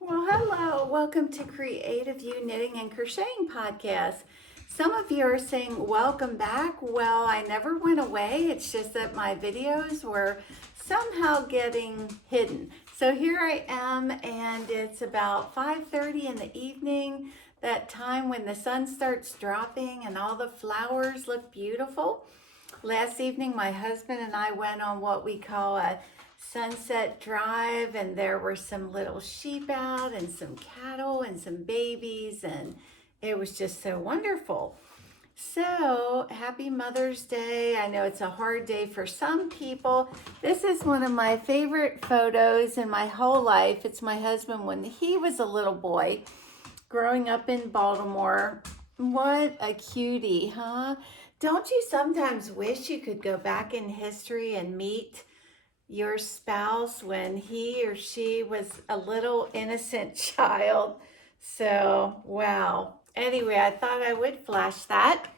Well, hello. Welcome to Creative You Knitting and Crocheting Podcast. Some of you are saying, welcome back. Well, I never went away. It's just that my videos were somehow getting hidden. So here I am, and it's about 5:30 in the evening, that time when the sun starts dropping and all the flowers look beautiful. Last evening, my husband and I went on what we call a sunset drive, and there were some little sheep out and some cattle and some babies, and it was just so wonderful. So happy Mother's Day. I know it's a hard day for some people. This is one of my favorite photos in my whole life. It's my husband when he was a little boy growing up in Baltimore. What a cutie, huh? Don't you sometimes wish you could go back in history and meet your spouse when he or she was a little innocent child? So, wow. Anyway, I thought I would flash that.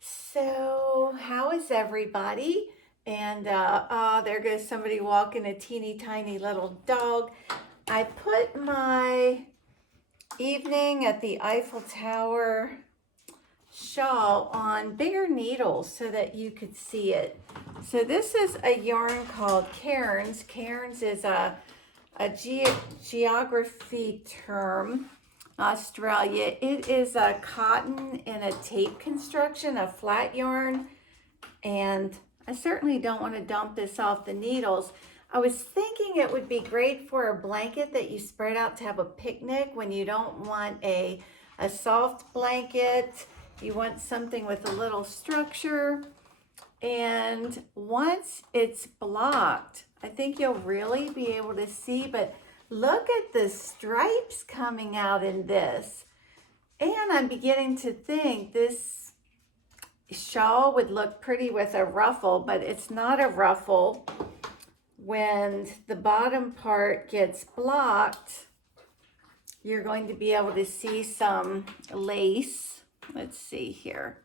So, how is everybody? And there goes somebody walking a teeny tiny little dog. I put my evening at the Eiffel Tower shawl on bigger needles so that you could see it. So this is a yarn called cairns. Cairns is a geography term, Australia. It is a cotton in a tape construction, a flat yarn, and I certainly don't want to dump this off the needles. I was thinking it would be great for a blanket that you spread out to have a picnic when you don't want a soft blanket. You want something with a little structure. And once it's blocked, I think you'll really be able to see, but look at the stripes coming out in this. And I'm beginning to think this shawl would look pretty with a ruffle, but it's not a ruffle. When the bottom part gets blocked, you're going to be able to see some lace. Let's see here.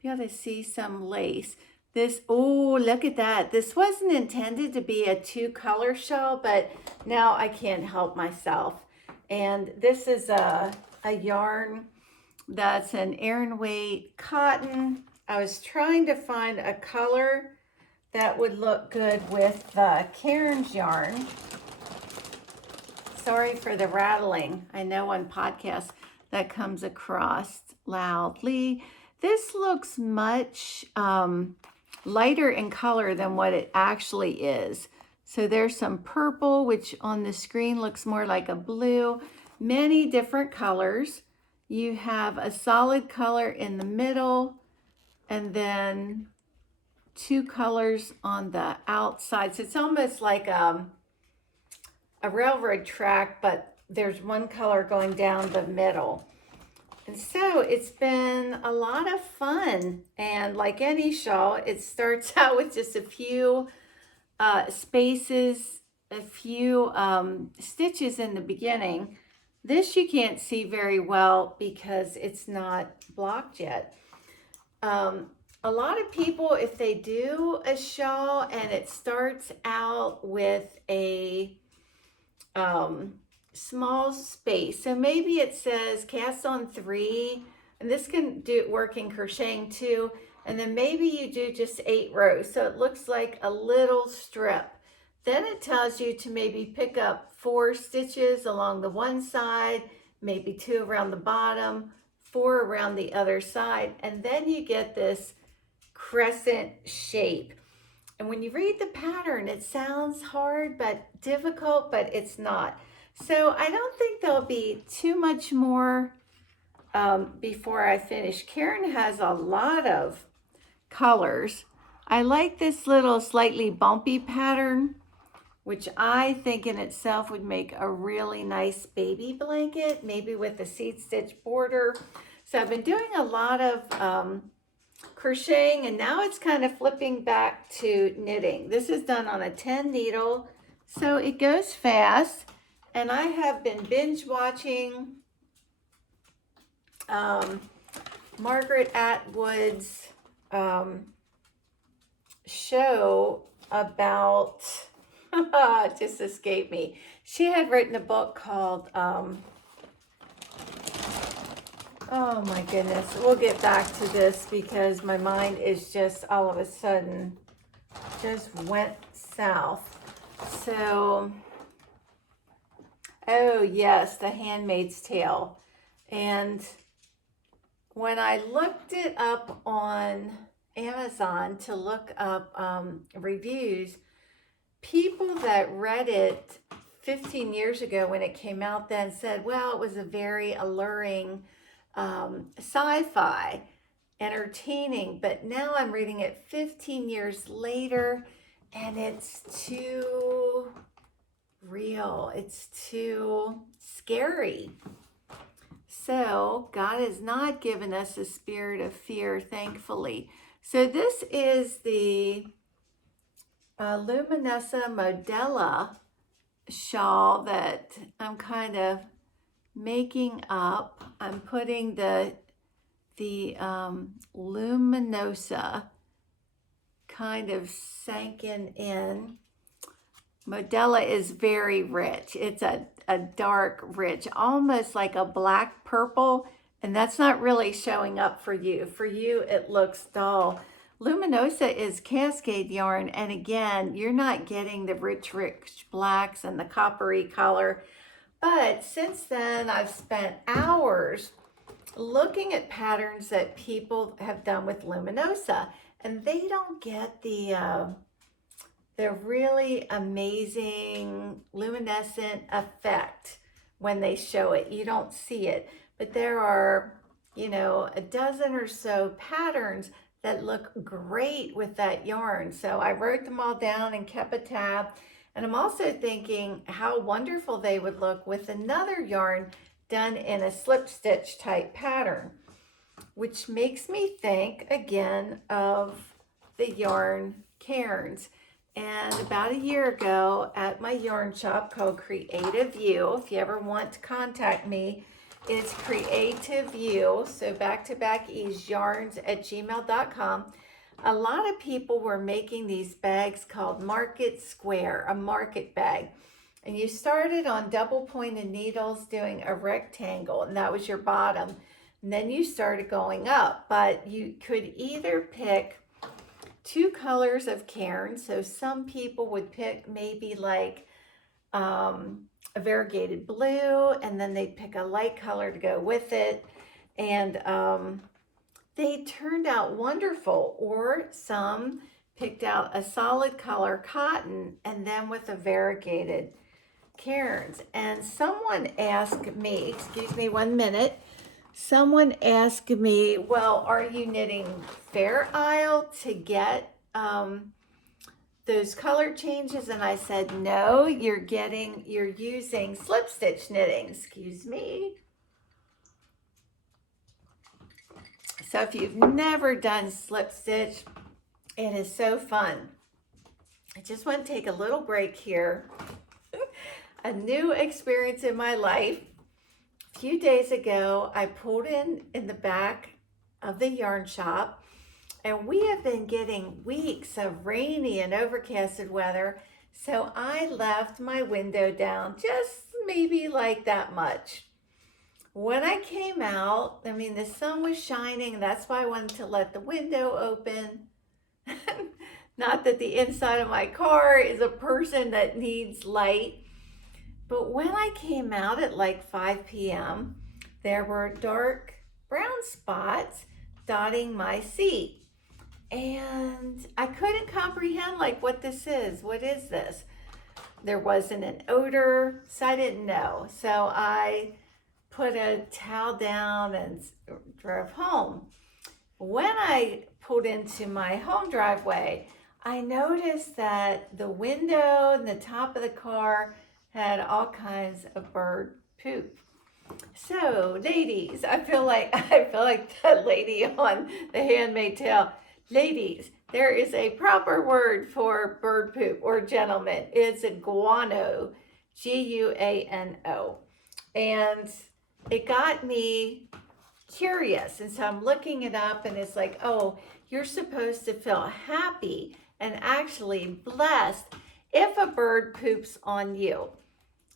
Be able to see some lace. This, oh, look at that. This wasn't intended to be a two-color shawl, but now I can't help myself. And this is a yarn that's an Aran weight cotton. I was trying to find a color that would look good with the cairns yarn. Sorry for the rattling. I know on podcasts that comes across loudly. This looks much lighter in color than what it actually is. So there's some purple, which on the screen looks more like a blue. Many different colors. You have a solid color in the middle, and then two colors on the outside. So it's almost like a railroad track, but there's one color going down the middle. And so it's been a lot of fun. And like any shawl, it starts out with just a few spaces, a few stitches in the beginning. This you can't see very well because it's not blocked yet. A lot of people, if they do a shawl and it starts out with a small space, so maybe it says cast on 3, and this can work in crocheting too, and then maybe you do just 8 rows, so it looks like a little strip. Then it tells you to maybe pick up 4 stitches along the one side, maybe 2 around the bottom, 4 around the other side, and then you get this crescent shape. And when you read the pattern, it sounds hard but difficult, but it's not. So I don't think there'll be too much more before I finish. Karen has a lot of colors. I like this little slightly bumpy pattern, which I think in itself would make a really nice baby blanket, maybe with a seed stitch border. So I've been doing a lot of crocheting, and now it's kind of flipping back to knitting. This is done on a 10 needle, so it goes fast. And I have been binge watching Margaret Atwood's show about It just escaped me. She had written a book called, oh my goodness, we'll get back to this because my mind is just all of a sudden just went south. So, oh yes, The Handmaid's Tale. And when I looked it up on Amazon to look up reviews, people that read it 15 years ago when it came out then said, well, it was a very alluring sci-fi, entertaining, but now I'm reading it 15 years later and it's too real. It's too scary. So God has not given us a spirit of fear, thankfully. So this is the Luminessa Modella shawl that I'm kind of making up. I'm putting the Luminosa kind of sanken in. Modella is very rich. It's a dark, rich, almost like a black purple, and that's not really showing up for you. For you, it looks dull. Luminosa is cascade yarn, and again, you're not getting the rich blacks and the coppery color. But since then, I've spent hours looking at patterns that people have done with Luminosa, and they don't get the really amazing luminescent effect when they show it. You don't see it, but there are, a dozen or so patterns that look great with that yarn. So I wrote them all down and kept a tab. And I'm also thinking how wonderful they would look with another yarn done in a slip stitch type pattern, which makes me think again of the yarn cairns. And about a year ago at my yarn shop called Creative You, if you ever want to contact me, it's Creative You, so back-to-back ease yarns@gmail.com. A lot of people were making these bags called Market Square, a market bag. And you started on double pointed needles doing a rectangle, and that was your bottom. And then you started going up, but you could either pick two colors of cairn. So some people would pick maybe like a variegated blue, and then they'd pick a light color to go with it. And they turned out wonderful. Or some picked out a solid color cotton and then with a variegated cairns. And someone asked me, excuse me 1 minute, someone asked me, well, are you knitting Fair Isle to get those color changes? And I said, no, you're using slip stitch knitting, excuse me. So if you've never done slip stitch, it is so fun. I just want to take a little break here. A new experience in my life. A few days ago, I pulled in the back of the yarn shop, and we have been getting weeks of rainy and overcasted weather. So I left my window down just maybe like that much. When I came out, the sun was shining, and that's why I wanted to let the window open. Not that the inside of my car is a person that needs light. But when I came out at like 5 p.m., there were dark brown spots dotting my seat. And I couldn't comprehend what this is. What is this? There wasn't an odor, so I didn't know. So I put a towel down and drove home. When I pulled into my home driveway, I noticed that the window and the top of the car had all kinds of bird poop. So, ladies, I feel like that lady on The Handmaid's Tale. Ladies, there is a proper word for bird poop, or gentlemen. It's a guano, Guano. And it got me curious. And so I'm looking it up, and it's like, oh, you're supposed to feel happy and actually blessed If a bird poops on you,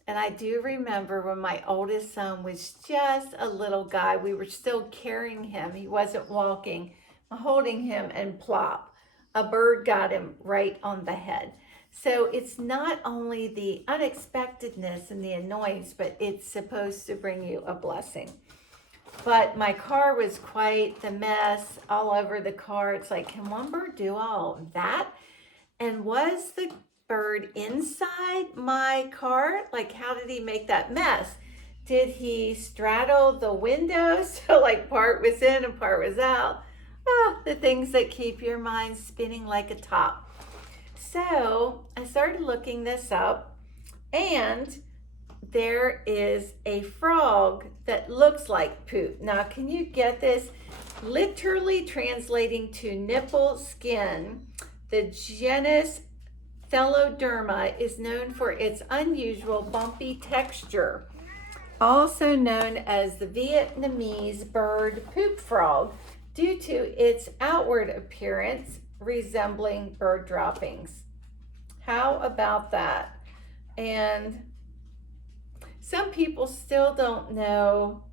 and I do remember when my oldest son was just a little guy, we were still carrying him. He wasn't walking, holding him, and plop, a bird got him right on the head. So it's not only the unexpectedness and the annoyance, but it's supposed to bring you a blessing. But my car was quite the mess all over the car. It's like, can one bird do all of that? And was the bird inside my car? Like, how did he make that mess? Did he straddle the window so like part was in and part was out? Oh, the things that keep your mind spinning like a top. So I started looking this up, and there is a frog that looks like poop. Now, can you get this? Literally translating to nipple skin, the genus Theloderma is known for its unusual bumpy texture, also known as the Vietnamese bird poop frog, due to its outward appearance resembling bird droppings. How about that? And some people still don't know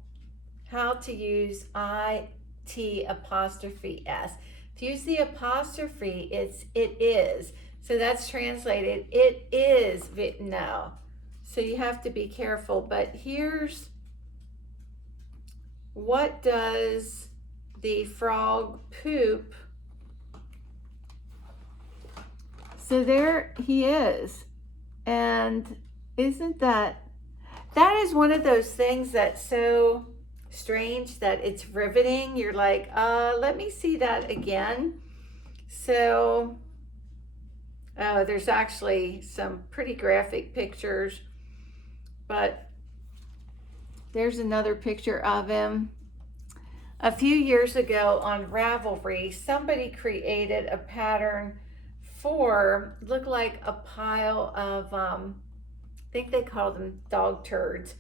how to use IT apostrophe S. To use the apostrophe, it is. So that's translated, it is no. So you have to be careful. But here's what does the frog poop. So there he is. And isn't that is one of those things that's so strange that it's riveting. You're like, let me see that again. So there's actually some pretty graphic pictures, but there's another picture of him. A few years ago on Ravelry, somebody created a pattern for, looked like a pile of, I think they call them dog turds.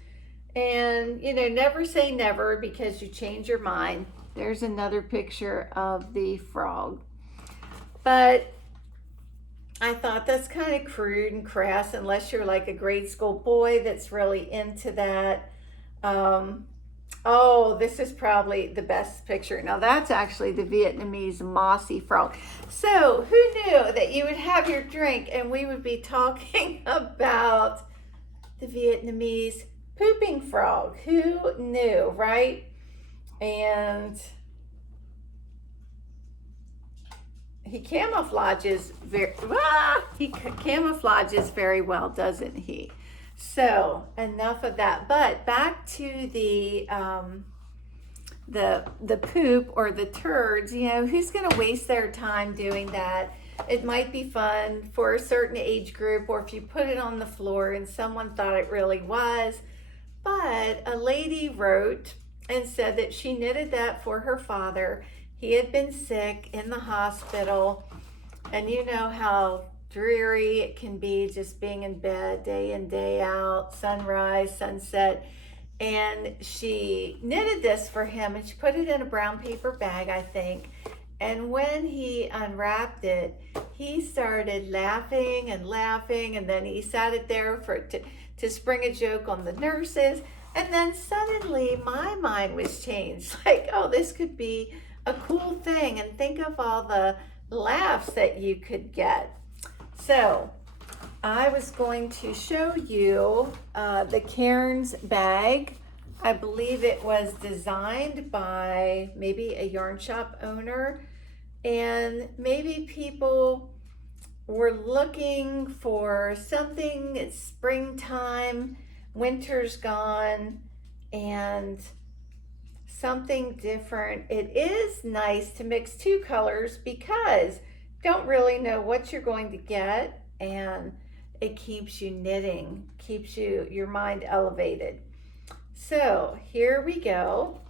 And, you know, never say never because you change your mind. There's another picture of the frog. But I thought that's kind of crude and crass unless you're like a grade school boy that's really into that. Oh, this is probably the best picture. Now that's actually the Vietnamese mossy frog. So who knew that you would have your drink and we would be talking about the Vietnamese pooping frog? Who knew, right? And he camouflages very well, doesn't he? So enough of that. But back to the poop or the turds. You know, who's going to waste their time doing that? It might be fun for a certain age group, or if you put it on the floor and someone thought it really was. But a lady wrote and said that she knitted that for her father. He had been sick in the hospital, and you know how dreary it can be just being in bed day in, day out, sunrise, sunset. And she knitted this for him, and she put it in a brown paper bag, I think. And when he unwrapped it, he started laughing, and then he sat it there to spring a joke on the nurses. And then suddenly my mind was changed. Like, oh, this could be a cool thing, and think of all the laughs that you could get. So I was going to show you the Cairns bag. I believe it was designed by maybe a yarn shop owner, and maybe people were looking for something. It's springtime, winter's gone, and something different. It is nice to mix two colors because you don't really know what you're going to get, and it keeps you knitting, keeps your mind elevated. So here we go.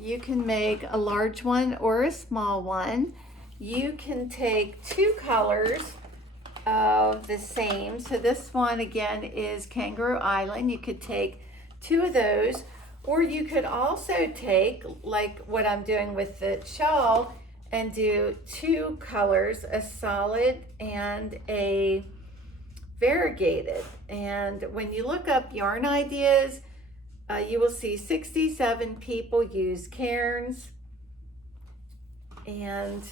You can make a large one or a small one. You can take two colors of the same. So this one again is Kangaroo Island. You could take two of those, or you could also take, like what I'm doing with the shawl, and do two colors, a solid and a variegated. And when you look up yarn ideas, you will see 67 people use cairns. And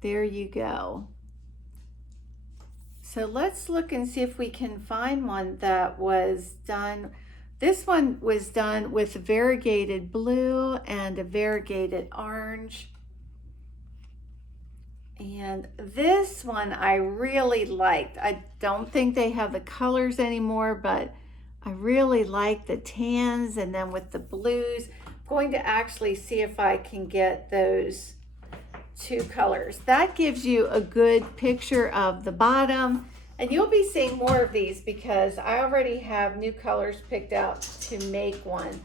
there you go. So let's look and see if we can find one that was done. This one was done with variegated blue and a variegated orange. And this one I really liked. I don't think they have the colors anymore, but I really like the tans, and then with the blues, I'm going to actually see if I can get those two colors. That gives you a good picture of the bottom, and you'll be seeing more of these because I already have new colors picked out to make one.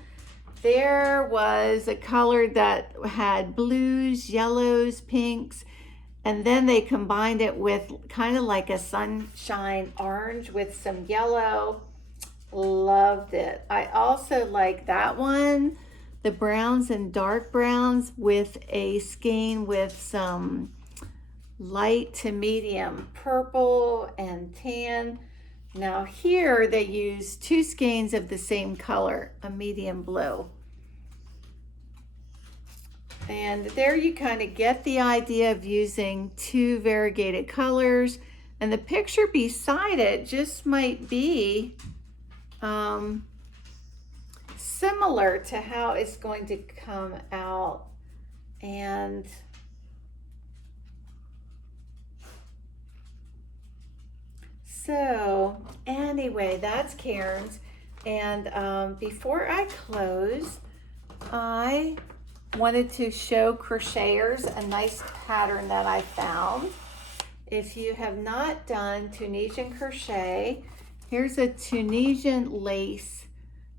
There was a color that had blues, yellows, pinks, and then they combined it with kind of like a sunshine orange with some yellow. Loved it. I also like that one, the browns and dark browns with a skein with some light to medium purple and tan. Now here they use two skeins of the same color, a medium blue. And there you kind of get the idea of using two variegated colors, and the picture beside it just might be similar to how it's going to come out. And so anyway, that's Cairns. And before I close, I wanted to show crocheters a nice pattern that I found. If you have not done Tunisian crochet, here's a Tunisian lace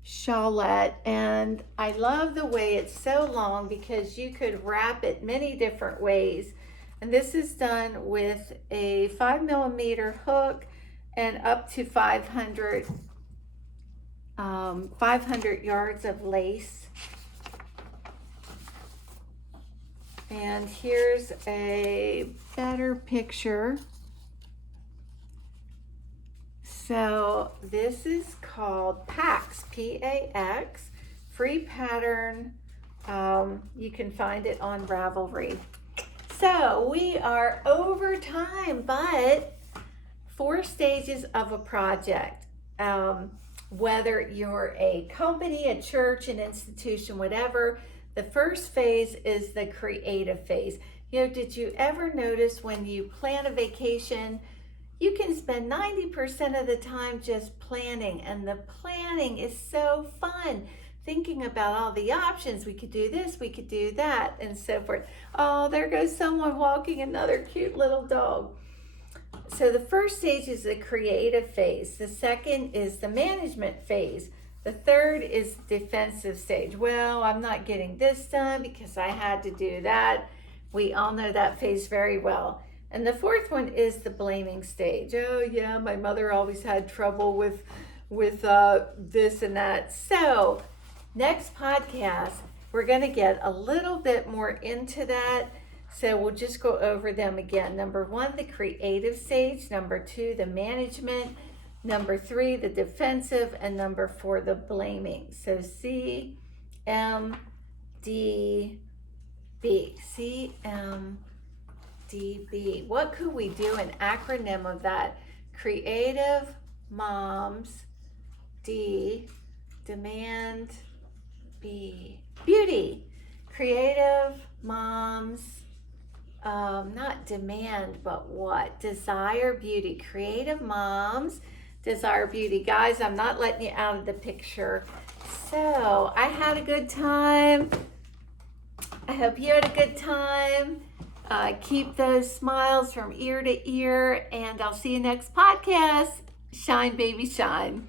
shawlette, and I love the way it's so long because you could wrap it many different ways. And this is done with a 5mm hook and up to 500 yards of lace. And here's a better picture. So this is called Pax, P-A-X, free pattern. You can find it on Ravelry. So we are over time, but 4 stages of a project. Whether you're a company, a church, an institution, whatever, the first phase is the creative phase. You know, did you ever notice when you plan a vacation, you can spend 90% of the time just planning, and the planning is so fun. Thinking about all the options, we could do this, we could do that, and so forth. Oh, there goes someone walking another cute little dog. So the first stage is the creative phase. The second is the management phase. The third is defensive stage. Well, I'm not getting this done because I had to do that. We all know that phase very well. And the fourth one is the blaming stage. Oh yeah, my mother always had trouble with this and that. So next podcast, we're gonna get a little bit more into that. So we'll just go over them again. Number 1, the creative stage. Number 2, the management. Number 3, the defensive. And number 4, the blaming. So C, M, D, B. C, M, D, B. What could we do an acronym of that? Creative Moms, D, Demand, B, Beauty. Creative Moms, not demand, but what? Desire beauty. Creative Moms, desire beauty. Guys, I'm not letting you out of the picture. So I had a good time. I hope you had a good time. Keep those smiles from ear to ear, and I'll see you next podcast. Shine, baby, shine.